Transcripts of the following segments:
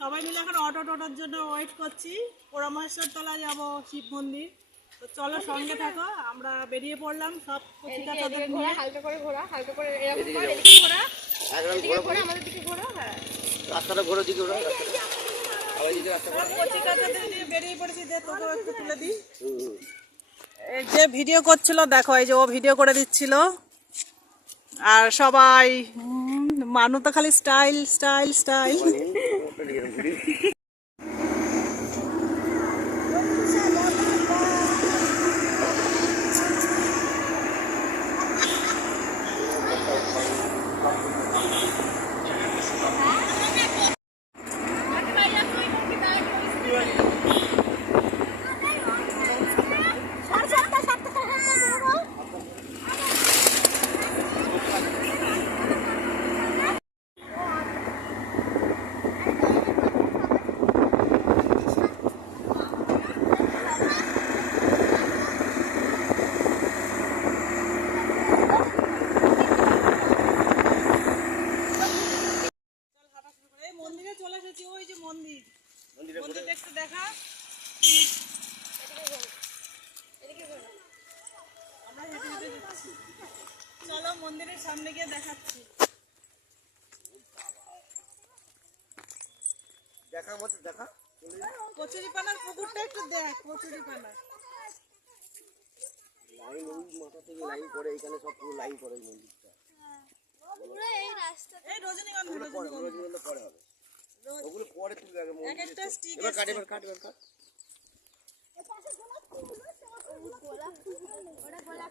সবাই মিলে এখন অটো টোটোর জন্য ওয়েট করছি। পরমেশ্বর তলা যাব শিব মন্দির। তো চলো সঙ্গে থাকো আমরা বেরিয়ে পড়লাম সব নিয়ে হালকা করে ঘোরা হালকা করে এরকম কর এদিকে ঘোরা ঘোরা আমাদের দিকে ঘোরা হ্যাঁ। রাস্তাটা ঘোরো দিকে নিয়ে বেরিয়ে পড়েছি যে তোকেও একটু তুলে দিই। এই যে ভিডিও করছিল দেখো এই যে ও ভিডিও করে দিচ্ছিল। আর সবাই মানু তো খালি স্টাইল স্টাইল স্টাইল 嘿嘿嘿 সামনে গিয়ে দেখাচ্ছি। দেখা মতো দেখা? কচুরিপানার পুকুরটা একটু দেখ কচুরিপানা লাইন ওই মাথা থেকে লাইন করে এখানে সব পুরো লাইন করে এই মন্দিরটা। এই রজনীগন্ধা পরে রজনীগন্ধা। ওগুলো পরে হবে। ওগুলো পরে তুলবে আগে এক একটা স্টিক এবার কাট এবার কাট এবার কাট।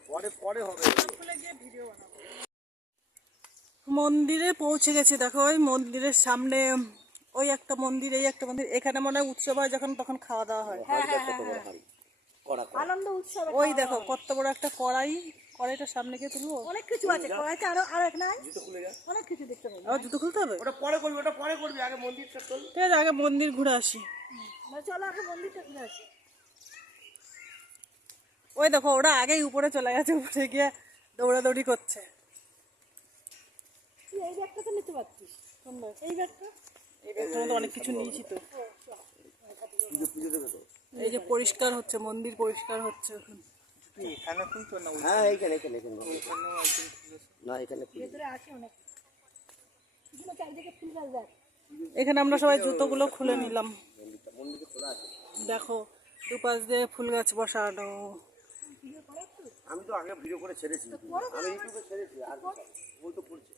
পরে পরে হবে। গিয়ে ভিডিও বানাবো। মন্দিরে পৌঁছে গেছি দেখো ওই মন্দিরের সামনে ওই একটা মন্দির এই একটা মন্দির এখানে মনে হয় উৎসব হয় যখন তখন খাওয়া দাওয়া হয়। আনন্দ উৎসব ওই দেখো কত বড় একটা কড়াই কড়াইটা সামনে গিয়ে তুলবো? অনেক কিছু আছে কড়াইতে আরও আরও এক নাই? জুতো অনেক কিছু দেখতে পাবো। আবার জুতো খুলতে হবে? ওটা পরে করবি ওটা পরে করবি আগে মন্দিরটা তোল। ঠিক আছে আগে মন্দির ঘুরে আসি। চলো আগে মন্দিরটা ঘুরে আসি। ওই দেখো ওরা আগেই উপরে চলে গেছে উপরে গিয়ে দৌড়াদৌড়ি করছে। তুই এই ব্যাগটা তো নিতে পারছিস এই ব্যাগটা? এই ব্যাগটার মধ্যে অনেক কিছু নিয়েছি তো। এই যে পরিষ্কার হচ্ছে মন্দির পরিষ্কার হচ্ছে এখন। হ্যাঁ এখানে এখানে না এখানে খুলে আছে অনেক। চারিদিকে ফুল গাছ দেখ। এখানে আমরা সবাই জুতোগুলো খুলে নিলাম। দেখো দুপাশ দিয়ে ফুল গাছ বসানো। আমি তো আগে ভিডিও করে ছেড়েছি। আমি ইউটিউবে ছেড়েছি আর ওই তো পড়ছে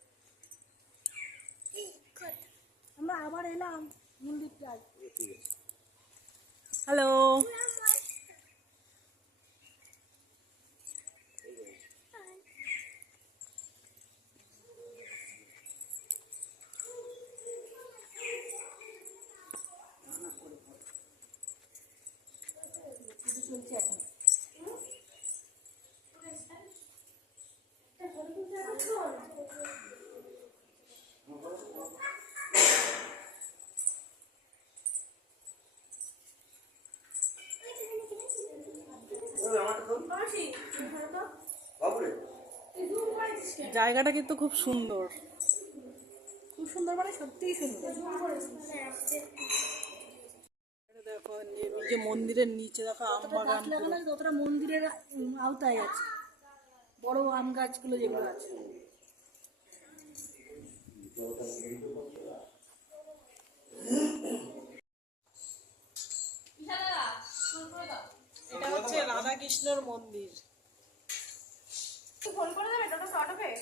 আমরা আবার এলাম মন্দিরটায়। হ্যালো জায়গাটা কিন্তু খুব সুন্দর। খুব সুন্দর মানে সত্যিই সুন্দর। দেখো যে মন্দিরের নিচে দেখো আম বাগান লাগানো ততটা মন্দিরের আওতায় আছে। বড় আম গাছগুলো যেগুলো আছে। এটা হচ্ছে রাধা কৃষ্ণর মন্দির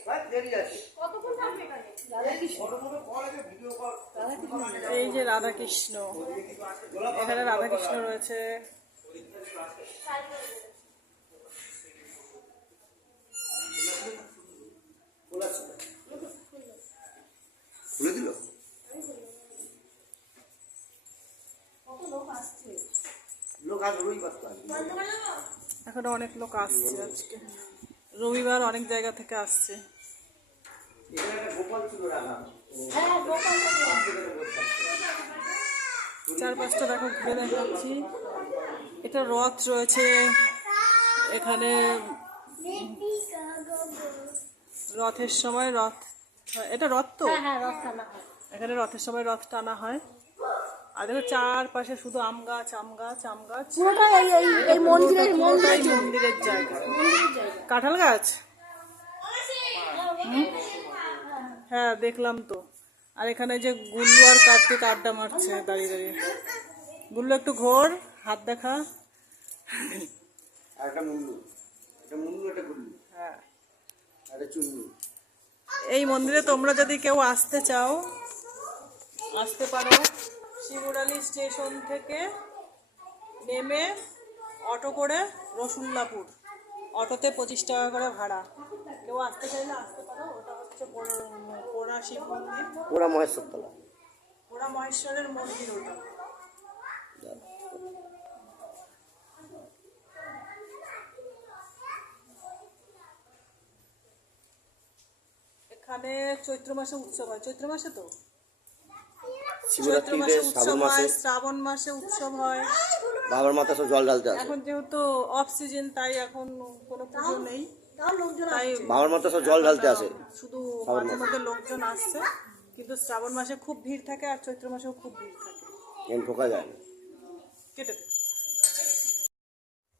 ভাই দেরি আছে। এই যে রাধা কৃষ্ণ এখানে রাধা কৃষ্ণ রয়েছে খোলা খুলে দিল লোক আজ তো অনেক লোক আসছে আজকে। রবিবার অনেক জায়গা থেকে আসছে। এখানে একটা গোপাল ছিল রাধা চারপাশটা দেখো ঘুরে দেখাচ্ছি। এটা রথ রয়েছে। এখানে রথের সময় রথ এটা রথ তো? হ্যাঁ রথ টানা হয়। এখানে রথের সময় রথ টানা হয়। আর দেখো চারপাশে শুধু আম গাছ আম গাছ আম গাছ। এই এই এই মন্দিরের মন্দিরের জায়গা। মন্দিরের জায়গা। কাঁঠাল গাছ? হ্যাঁ দেখলাম তো। আর এখানে যে গুল্লু আর কার্তিক আড্ডা মারছে দাঁড়িয়ে দাঁড়িয়ে। গুল্লু একটু ঘোর হাত দেখা। হ্যাঁ। এই মন্দিরে তোমরা যদি কেউ আসতে চাও আসতে পারো। শিবুরালি স্টেশন থেকে নেমে অটো করে রসুল্লাপুর। অটোতে পঁচিশ টাকা করে ভাড়া। কেউ আসতে চাইলে আসতে পারো ওটা হচ্ছে পোড়া- পোড়া শিব মন্দির। ওরা মহেশ্বর তলা পোড়া মহেশ্বরের মন্দির ওটা। এখানে চৈত্র মাসে উৎসব হয়। চৈত্র মাসে তো? শিবরাত্রিতে মাসে শ্রাবণ উৎসব মাসে। হয় শ্রাবণ মাসে উৎসব হয়। বাবার মাথা সব জল ঢালতে আসে। এখন যেহেতু অফ সিজন তাই এখন কোনো পুজো নেই। তাই বাবার মাথা সব জল ঢালতে আসে। শুধু মাঝে মধ্যে লোকজন আসছে কিন্তু শ্রাবণ মাসে খুব ভিড় থাকে আর চৈত্র মাসেও খুব ভিড় থাকে। এন ঠোকা যায়। না কেটে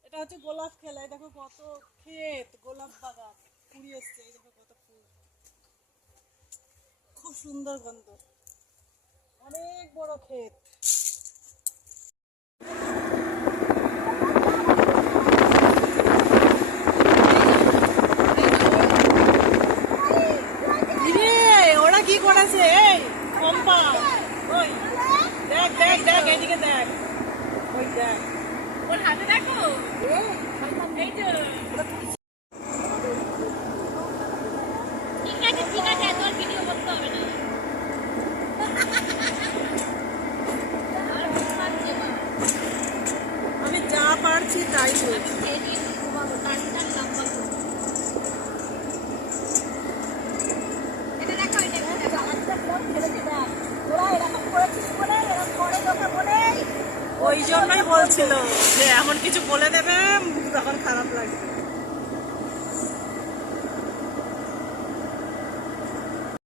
এটা হচ্ছে গোলাপ খেলা। দেখো কত ক্ষেত গোলাপ বাগান। কুড়ি এসছে এই দেখো কত ফুল। খুব সুন্দর গন্ধ। অনেক বড় ক্ষেত। ওরা কি করেছে? এই পম্পা ওই, দেখ দেখ দেখ, এইদিকে দেখ। ওই দেখ। ওর হাতে দেখো? এই তো ঠিক আছে ঠিক আছে তোর ভিডিও করতে হবে না আর ঘুম পাচ্ছে গো। আমি যা পারছি তাই বলছি খেয়ে দিয়ে একটু ঘুমাবো, তাড়াতাড়ি লম্বা করব। এটা দেখো, এটা দেখো, দেখো। ওরা এরকম করেছিস বলে এরকম করে তোকে বলে বলছিল যে এমন কিছু বলে দেবে তখন খারাপ লাগবে।